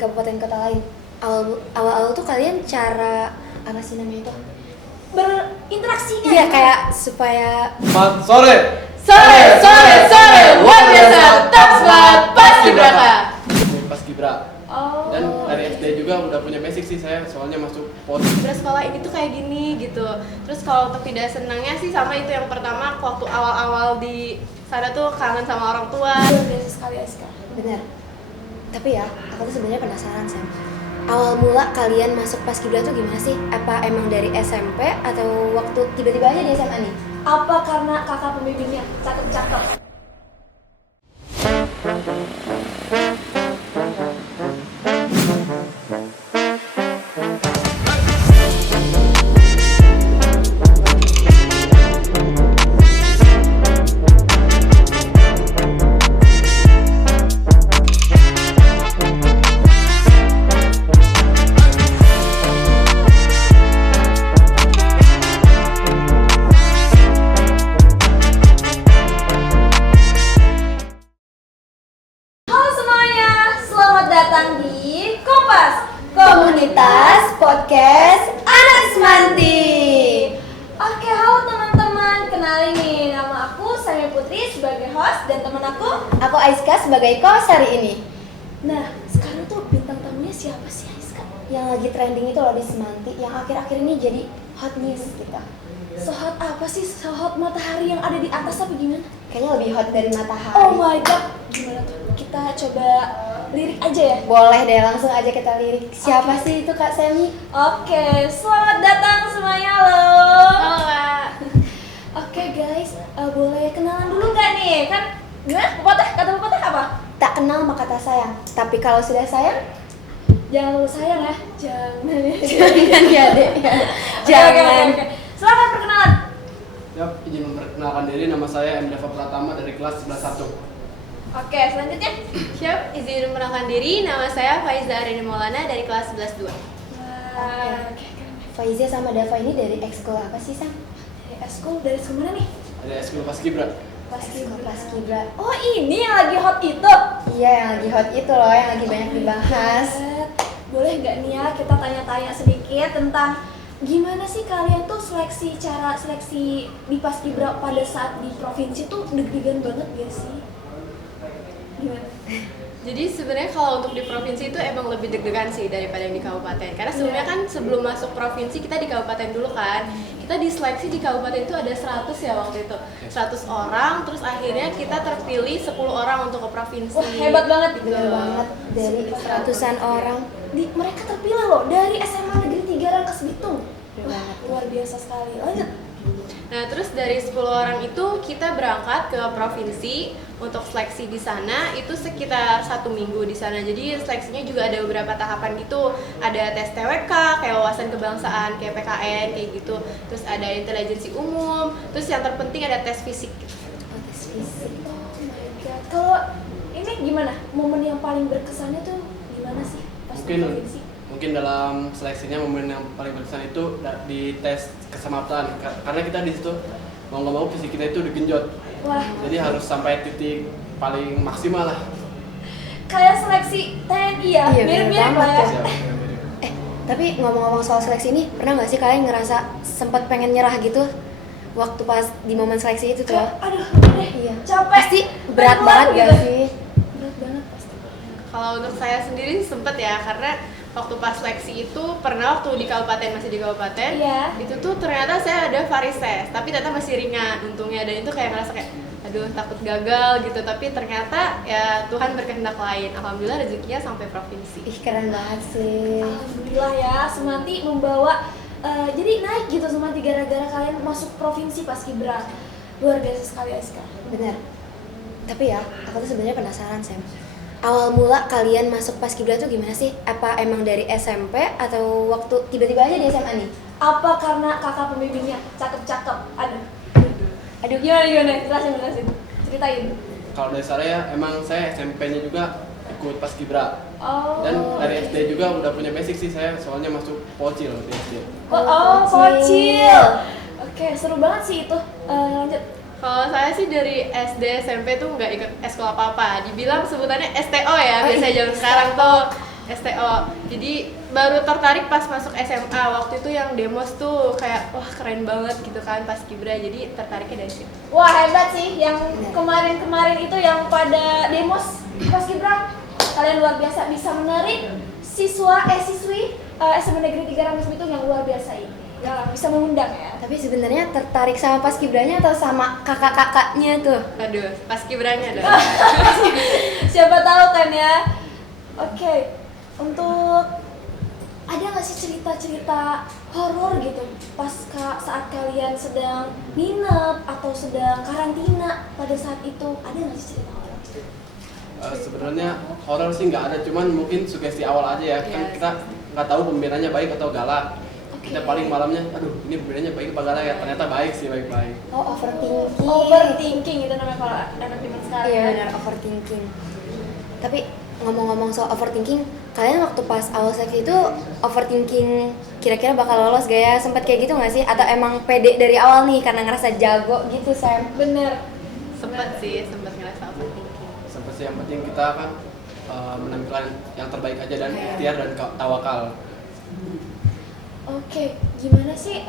kabupaten kota lain. Awal-awal tuh kalian cara apa sih namanya itu? Berinteraksinya. Iya, kayak supaya Sore. Luar biasa. Top Smart Paskibraka. Paskibra. Oh. Dan dari SD juga udah punya basic sih saya, soalnya masuk pos. Sekolah ini tuh kayak gini gitu. Terus kalau untuk tidak senangnya sih sama itu yang pertama, waktu awal-awal di sana tuh kangen sama orang tua. Luar biasa sekali Aska. benar. Tapi ya, aku tuh sebenarnya penasaran Sam. Awal mula kalian masuk Paskibra tuh gimana sih? Apa emang dari SMP atau waktu tiba-tiba aja di SMA nih? Apa karena kakak pembimbingnya cakep-cakep? Komunitas Podcast Anak Semanti. Oke, halo teman-teman. Kenalin nih, nama aku Sami Putri sebagai host dan teman Aku Aiska sebagai host hari ini. Nah, sekarang tuh bintang tamunya siapa sih Aiska? Yang lagi trending itu loh di Semanti, yang akhir-akhir ini jadi hot news kita. Sehot apa sih? Sehot matahari yang ada di atas apa gimana? Kayaknya lebih hot dari matahari. Oh my god, gimana tuh? Kita coba lirik aja ya? Boleh deh, langsung aja kita lirik. Siapa sih itu Kak Semi? Oke, selamat datang semuanya, halo. Halo Kak. Oke guys, boleh kenalan dulu nggak nih? Kan gimana? Pepatah, kata pepatah apa? Tak kenal maka tak sayang. Tapi kalau sudah sayang, Jangan lupa sayang ya, jangan. jangan ya dek. Oke. Selamat perkenalan. Siap, izin memperkenalkan diri, nama saya M. Dava Pratama dari kelas 11-1. Oke, selanjutnya. Siap, izin memperkenalkan diri, nama saya Faiza Arini Maulana dari kelas 11-2. Oke. Faizia sama Dava ini dari ekskul apa sih Sam? Dari sekolah mana nih? Ada eskul Paskibra. Paskibra. Oh ini yang lagi hot itu. Iya, yang lagi hot itu loh, yang lagi banyak dibahas. Boleh nggak nih ya kita tanya-tanya sedikit tentang gimana sih kalian tuh cara seleksi di Paskibra pada saat di provinsi tuh deg-degan banget gak sih? Gimana? Jadi sebenarnya kalau untuk di provinsi itu emang lebih deg-degan sih daripada yang di kabupaten. Karena sebelumnya kan sebelum masuk provinsi kita di kabupaten dulu kan. Kita diseleksi di kabupaten itu ada 100 ya waktu itu. 100 orang, terus akhirnya kita terpilih 10 orang untuk ke provinsi. Wah hebat banget. Bener banget, dari ratusan orang. Mereka terpilih loh dari SMA Negeri 3 Rangkas Bitung. Bener banget. Luar biasa sekali. Lanjut. Nah, terus dari 10 orang itu kita berangkat ke provinsi untuk seleksi di sana itu sekitar 1 minggu di sana. Jadi seleksinya juga ada beberapa tahapan gitu. Ada tes TWK, kayak wawasan kebangsaan, kayak PKN, kayak gitu. Terus ada intelijensi umum, terus yang terpenting ada tes fisik. Oh, tes fisik. Oh my god. Kalau ini gimana? Momen yang paling berkesannya tuh gimana sih pas di provinsi? Mungkin dalam seleksinya momen yang paling berkesan itu di tes kesamaptaan, karena kita di situ mau nggak mau fisik kita itu digenjot. Wah, Jadi harus sampai titik paling maksimal lah. kayak seleksi TNI ya, Iya, mirip-mirip bener lah ya. banget Siap. Tapi ngomong-ngomong soal seleksi ini, pernah nggak sih kalian ngerasa sempat pengen nyerah gitu waktu pas di momen seleksi itu tuh? Kayak, aduh, udah deh, Iya. capek. Pasti berat Pengen banget keluar gak gitu. sih? Berat banget pasti. Kalau untuk saya sendiri sempet ya, karena waktu pas seleksi itu pernah waktu di kabupaten, masih di kabupaten, Iya. itu tuh ternyata saya ada varises, tapi ternyata masih ringan untungnya, dan itu kayak ngerasa kayak aduh takut gagal gitu, tapi ternyata ya Tuhan berkehendak lain. Alhamdulillah rezekinya sampai provinsi. Ih, keren banget sih. Alhamdulillah ya, Semanti membawa jadi naik gitu Semanti gara-gara kalian masuk provinsi Paskibra. Luar biasa sekali Aska. Bener. Tapi ya, aku tuh sebenarnya penasaran Sam. Awal mula kalian masuk Paskibra tuh gimana sih? Apa emang dari SMP atau waktu tiba-tiba aja di SMA nih? Apa karena kakak pembimbingnya cakep-cakep? Aduh, gimana? Jelasin. Ceritain. Kalau dari saya emang saya SMP-nya juga ikut Paskibra. Oh. Dan dari SD juga udah punya basic sih saya, soalnya masuk Pocil di SD. Kocil. Oke, seru banget sih itu. Lanjut. Kalau saya sih dari SD SMP tuh nggak ikut eskul apa-apa. Dibilang sebutannya STO ya, biasanya zaman sekarang tuh. STO. Jadi baru tertarik pas masuk SMA. Waktu itu yang demos tuh kayak wah keren banget gitu kan Paskibra. Jadi tertariknya dari situ. Wah hebat sih, yang kemarin-kemarin itu yang pada demos Paskibra, kalian luar biasa bisa menarik siswi SMA Negeri 3 Rangus Bitung yang luar biasa ini. Ya, bisa mengundang ya. Tapi sebenarnya tertarik sama paskibranya atau sama kakak-kakaknya tuh? Aduh, Paskibranya ada. Siapa tahu kan ya. Oke, untuk ada nggak sih cerita-cerita horor gitu saat kalian sedang nginep atau sedang karantina pada saat itu, ada nggak sih cerita horor? Sebenarnya horor sih nggak ada, cuman mungkin sugesti awal aja ya. Kan Yes. kita nggak tahu pembinanya baik atau galak. Oke. Kita paling malamnya, aduh ini pembinanya baik apa galak ya? Ternyata baik sih, baik-baik. Oh, overthinking. Overthinking itu namanya kalau anak zaman sekarang. Iya ya. benar, overthinking. Tapi ngomong-ngomong soal overthinking, kalian waktu pas awal seleksi itu overthinking kira-kira bakal lolos gak ya? Sempet kayak gitu gak sih? Atau emang pede dari awal nih karena ngerasa jago gitu, Sam? Bener. Sempet ngerasa overthinking. Sampai sih yang penting kita kan menampilkan yang terbaik aja dan ikhtiar dan tawakal. Oke, gimana sih,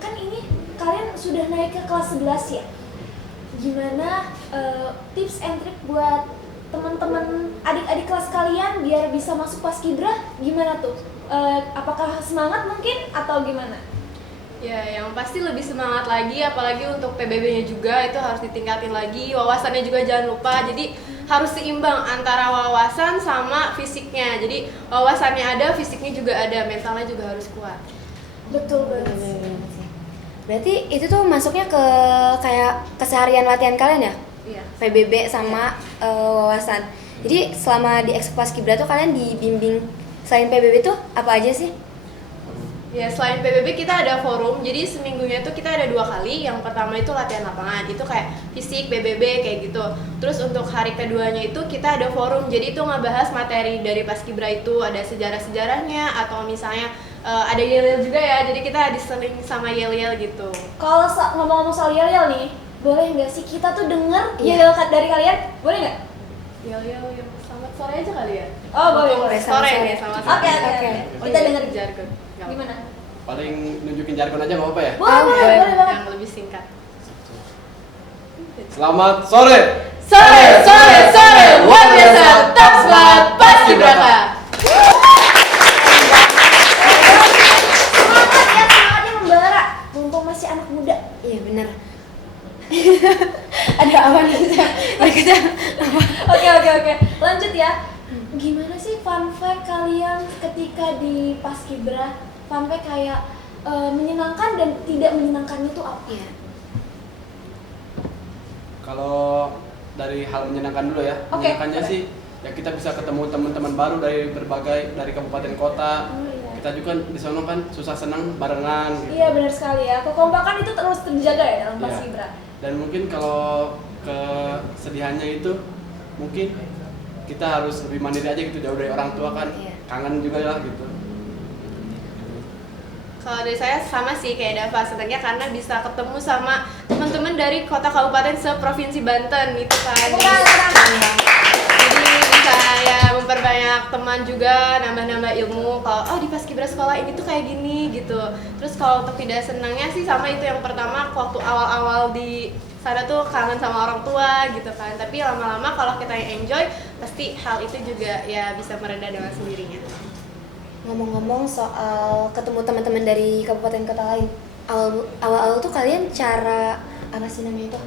kan ini kalian sudah naik ke kelas 11 ya? Gimana tips and trick buat teman-teman adik-adik kelas kalian biar bisa masuk Paskibra? Gimana tuh? Apakah semangat mungkin atau gimana? Ya, yang pasti lebih semangat lagi, apalagi untuk PBB-nya juga itu harus ditingkatin lagi, wawasannya juga jangan lupa. Jadi harus seimbang antara wawasan sama fisiknya. Jadi wawasannya ada, fisiknya juga ada, mentalnya juga harus kuat. Betul banget. Berarti itu tuh masuknya ke kayak keseharian latihan kalian ya? Iya. PBB sama wawasan. Jadi selama di Expo Paskibra tuh kalian dibimbing selain PBB tuh apa aja sih? Ya, selain PBB kita ada forum, jadi seminggunya tuh kita ada 2 kali. Yang pertama itu latihan lapangan, itu kayak fisik, PBB kayak gitu. Terus untuk hari keduanya itu kita ada forum, jadi itu ngebahas materi dari Paskibra itu, ada sejarah-sejarahnya atau misalnya ada yel-yel juga ya, jadi kita diseling sama yel-yel gitu. Kalau ngomong-ngomong soal yel-yel nih, boleh nggak sih kita tuh denger Iya. yel-yel dari kalian? Boleh nggak? Yel-yel yang selamat sore aja kali ya? Oh, boleh, boleh. Sore Selamat nih, sore. selamat Oke, sore. oke, Oke. oke. Kita denger jargon. gimana? Paling nunjukin jargon aja nggak apa-apa ya? Boleh, boleh, boleh banget. Yang lebih singkat. Selamat sore. Sore, sore, sore, luar biasa, top semangat Paskibraka. Semangatnya membara, mumpung masih anak muda. Iya bener. Ada apa nih? Kita Oke. Lanjut ya. Gimana sih fun fact kalian ketika di Paskibra? Fun fact kayak menyenangkan dan tidak menyenangkannya itu apa? Iya. Kalau dari hal menyenangkan dulu ya. Oke, Menyenangkannya boleh. sih ya kita bisa ketemu teman-teman baru dari dari kabupaten kota. Oh, iya. Kita juga di sana kan susah senang barengan gitu. Iya benar sekali ya. Kekompakan itu terus terjaga ya dalam Iya. Paskibra. Dan mungkin kalau kesedihannya itu mungkin kita harus lebih mandiri aja gitu, jauh dari orang tua kan. Iya. Kangen juga lah gitu. Kalau dari saya sama sih kayak Dava, senangnya karena bisa ketemu sama teman-teman dari kota kabupaten se-provinsi Banten gitu kan. Jadi bisa ya memperbanyak teman juga, nambah-nambah ilmu. Kalau oh di Paskibra sekolah ini tuh kayak gini gitu. Terus kalau untuk tidak senangnya sih sama itu yang pertama, waktu awal-awal di sana tuh kangen sama orang tua gitu kan. Tapi lama-lama kalau kita yang enjoy, pasti hal itu juga ya bisa mereda dengan sendirinya. Ngomong-ngomong soal ketemu teman-teman dari kabupaten kota lain, awal-awal tuh kalian cara apa sih namanya itu?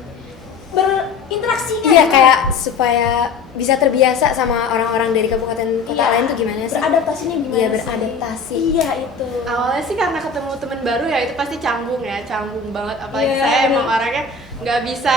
Berinteraksinya Iya gimana? kayak supaya bisa terbiasa sama orang-orang dari kabupaten kota Iya. lain tuh gimana sih? Beradaptasinya gimana Iya, sih? beradaptasi. Iya itu. Awalnya sih karena ketemu teman baru ya itu pasti canggung banget. Apalagi Iya, saya bener. emang orangnya nggak bisa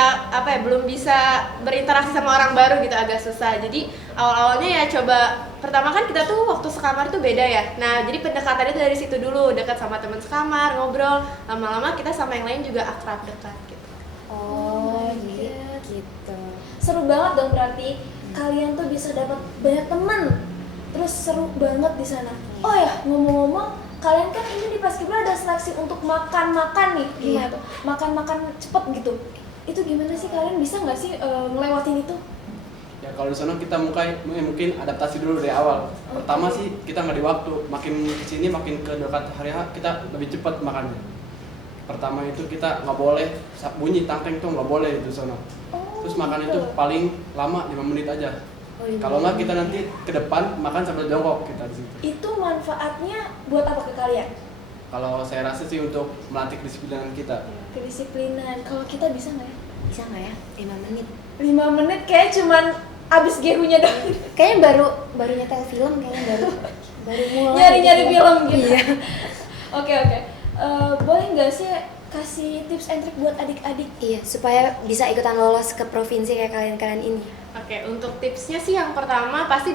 belum bisa berinteraksi sama orang baru gitu, agak susah. Jadi awal-awalnya ya coba, pertama kan kita tuh waktu sekamar tuh beda ya. Nah jadi pendekatannya tuh dari situ dulu, dekat sama teman sekamar, ngobrol. Lama-lama kita sama yang lain juga akrab dekat gitu. Oh, my gitu. Seru banget dong berarti kalian tuh bisa dapat banyak teman. Terus seru banget di sana. Oh ya, ngomong-ngomong, kalian kan ini di Paskibra ada seleksi untuk makan-makan nih. Gimana Iya. tuh? Makan-makan cepet gitu. Itu gimana sih, kalian bisa nggak sih ngelewatin itu? Ya Kalau di sana kita mungkin adaptasi dulu dari awal. Pertama sih kita nggak di waktu, makin kesini makin ke dekat hari H kita lebih cepat makannya. Pertama itu kita nggak boleh bunyi tangkeng tuh nggak boleh itu sana. Terus makan itu paling lama 5 menit aja. Kalau nggak kita nanti ke depan makan sambil jongkok kita di situ. Itu manfaatnya buat apa ke kalian? Kalau saya rasa sih untuk melatih kedisiplinan kita. Kedisiplinan. Kalau kita bisa nggak ya? Bisa nggak ya? 5 menit. 5 menit kayak cuman abis gehunya doang. Kayaknya baru nyetel film, kayaknya baru mulai. Nyari-nyari gitu. film gitu. Iya. Oke. Boleh nggak sih kasih tips and trick buat adik-adik? Iya, supaya bisa ikutan lolos ke provinsi kayak kalian-kalian ini. Oke, untuk tipsnya sih yang pertama pasti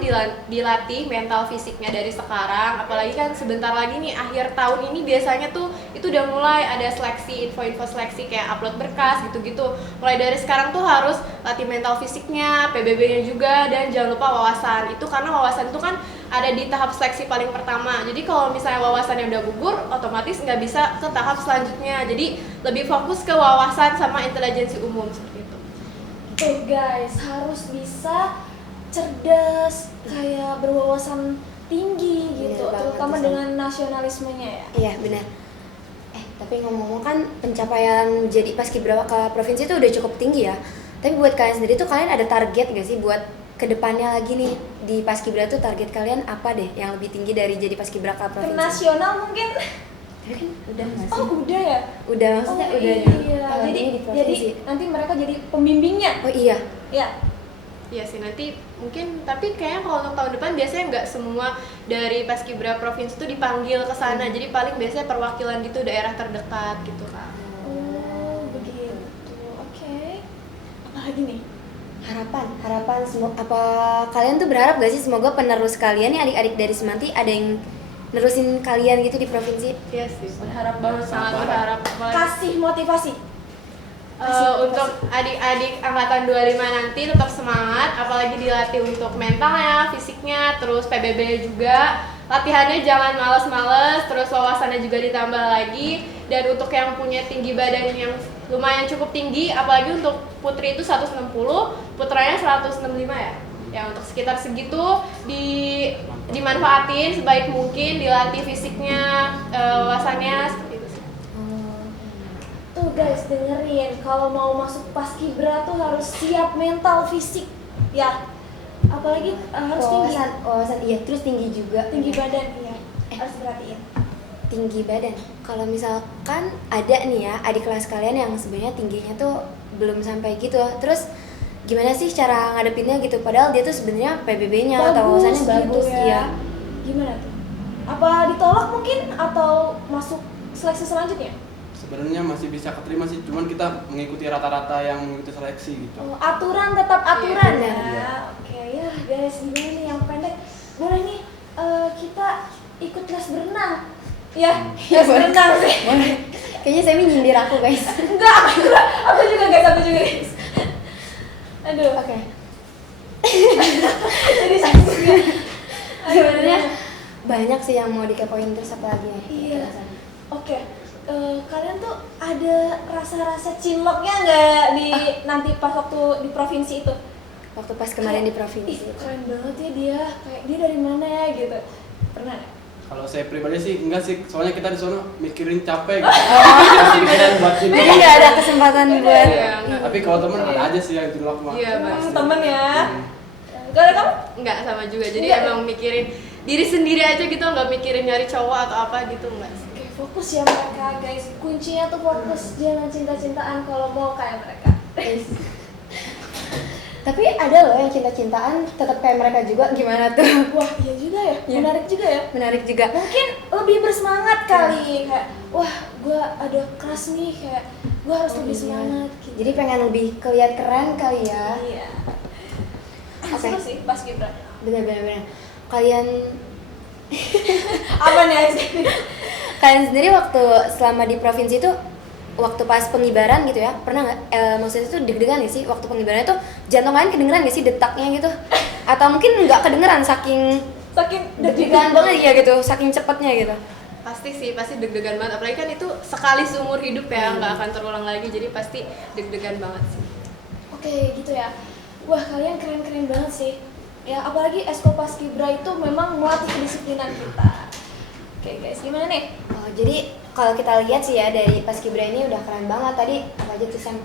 dilatih mental fisiknya dari sekarang. Apalagi kan sebentar lagi nih akhir tahun ini biasanya tuh itu udah mulai ada seleksi, info-info seleksi kayak upload berkas gitu-gitu. Mulai dari sekarang tuh harus latih mental fisiknya, PBB-nya juga, dan jangan lupa wawasan. Itu karena wawasan itu kan ada di tahap seleksi paling pertama. Jadi kalau misalnya wawasannya udah gugur, otomatis nggak bisa ke tahap selanjutnya. Jadi lebih fokus ke wawasan sama intelijensi umum seperti itu. Tuh guys, harus bisa cerdas, kayak berwawasan tinggi gitu, Bener banget, terutama Sam. dengan nasionalismenya ya. Iya, benar. Tapi ngomong-ngomong kan pencapaian jadi paskibraka provinsi itu udah cukup tinggi ya. Tapi buat kalian sendiri tuh kalian ada target gak sih buat kedepannya lagi nih di paskibra tuh target kalian apa deh yang lebih tinggi dari jadi paskibraka Ke provinsi? nasional mungkin. Tapi kan udah nggak sih? Oh udah ya. Udah maksudnya Oh, udah iya. kalau Jadi ini di provinsi. nanti mereka jadi pembimbingnya. Oh iya. Ya. Iya sih nanti mungkin, tapi kayaknya kalau untuk tahun depan biasanya nggak semua dari paskibra provinsi itu dipanggil ke sana. Jadi paling biasanya perwakilan gitu daerah terdekat gitu kan. Oh begitu. Oke. Apa lagi nih? Harapan semua apa kalian tuh berharap gak sih semoga penerus kalian nih adik-adik dari Semanti ada yang nerusin kalian gitu di provinsi? Iya sih. Berharap banget Sangat berharap. Apalagi Kasih motivasi. untuk adik-adik angkatan 25 nanti tetap semangat, apalagi dilatih untuk mentalnya, fisiknya, terus PBB juga. Latihannya jangan males-males, terus wawasannya juga ditambah lagi. Dan untuk yang punya tinggi badan yang lumayan cukup tinggi, apalagi untuk putri itu 160, putranya 165 ya. Ya untuk sekitar segitu dimanfaatin sebaik mungkin, dilatih fisiknya, wawasannya seperti itu sih. Tuh guys dengerin, kalau mau masuk paskibra tuh harus siap mental fisik ya. Apalagi harus tinggi. Wawasan iya, terus tinggi juga. Tinggi badan ya. Harus perhatiin. Tinggi badan. Kalau misalkan ada nih ya adik kelas kalian yang sebenarnya tingginya tuh belum sampai gitu, terus gimana sih cara ngadepinnya gitu? Padahal dia tuh sebenarnya PBB-nya atau wawasannya bagus gitu ya. iya. Gimana tuh? Apa ditolak mungkin atau masuk seleksi selanjutnya? Sebenarnya masih bisa keterima sih, cuman kita mengikuti rata-rata yang mengikuti seleksi gitu. Oh, aturan tetap aturan Iya, ya. benar. Oke ya guys, gimana nih yang pendek? Boleh nih kita ikut les berenang. Ya, les berenang sih. Kayaknya Semi nyindir aku guys. Enggak, aku juga guys. Aduh. Oke. Jadi sakit ya. Sebenarnya banyak sih yang mau dikepoin, terus apa lagi nih? Iya. Oke. Kalian tuh ada rasa-rasa cinloknya nggak di nanti pas waktu di provinsi itu? Waktu pas kemarin di Ih, provinsi. keren banget ya dia. Kayak dia dari mana ya gitu. Pernah nggak? Kalau saya pribadi sih enggak sih, soalnya kita di sana mikirin capek gitu. Masih mikirin buat Jadi ini. nggak ada kesempatan buat. Iya, enggak. Tapi kalau temen ada aja sih yang jelek mah. Iya, pasti. Temen ya. Hmm. Gak ada kamu? Enggak sama juga, jadi Enggak. emang mikirin diri sendiri aja gitu, nggak mikirin nyari cowok atau apa gitu, enggak sih. Oke, fokus ya mereka guys. Kuncinya tuh fokus, jangan cinta-cintaan kalau mau kayak mereka. Tapi ada loh yang cinta-cintaan tetap kayak mereka juga, gimana tuh? Wah, iya juga ya. Iya. Menarik juga ya. Menarik juga. Mungkin lebih bersemangat kali kayak wah, gua ada kelas nih kayak gua harus lebih Iya. semangat gitu. Jadi pengen lebih kelihatan keren kali ya. Iya. Oke. Seru sih pas Gibran. Bener. Kalian Apa nih Ais? kalian sendiri waktu selama di provinsi itu waktu pas pengibaran gitu ya, pernah nggak maksudnya itu deg-degan nggak sih waktu pengibaran itu, jantung kalian kedengeran nggak sih detaknya gitu, atau mungkin nggak kedengeran saking Saking deg-degan banget ya gitu, saking cepatnya gitu? Pasti sih, pasti deg-degan banget, apalagi kan itu sekali seumur hidup ya, nggak akan terulang lagi, jadi pasti deg-degan banget sih. Oke, gitu ya. Wah, kalian keren-keren banget sih. Ya, apalagi Esko Paskibra itu memang melatih kedisiplinan kita. Oke guys, gimana nih? Oh, jadi kalau kita lihat sih ya dari Paskibra ini udah keren banget. Tadi apa aja tuh Sam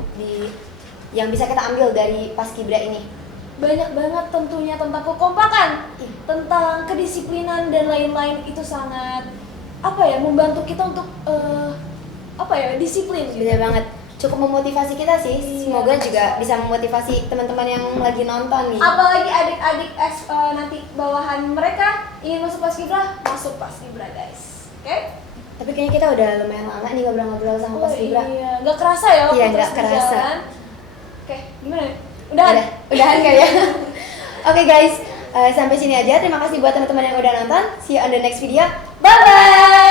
yang bisa kita ambil dari Paskibra ini? Banyak banget tentunya tentang kekompakan, tentang kedisiplinan dan lain-lain. Itu sangat membantu kita untuk disiplin gitu. Bener banget. Cukup memotivasi kita sih. Iya. Semoga juga bisa memotivasi teman-teman yang lagi nonton nih. Apalagi adik-adik nanti bawahan mereka ingin masuk Paskibra, masuk Paskibra guys. Oke? Tapi kayaknya kita udah lumayan lama nih ngobrol-ngobrol sama Paskibra. Iya, nggak kerasa ya waktu Iya, terus nggak kerasa. berjalan. Oke, gimana? Udah. Udahan kali ya. Oke guys, sampai sini aja. Terima kasih buat teman-teman yang udah nonton. See you on the next video. Bye bye.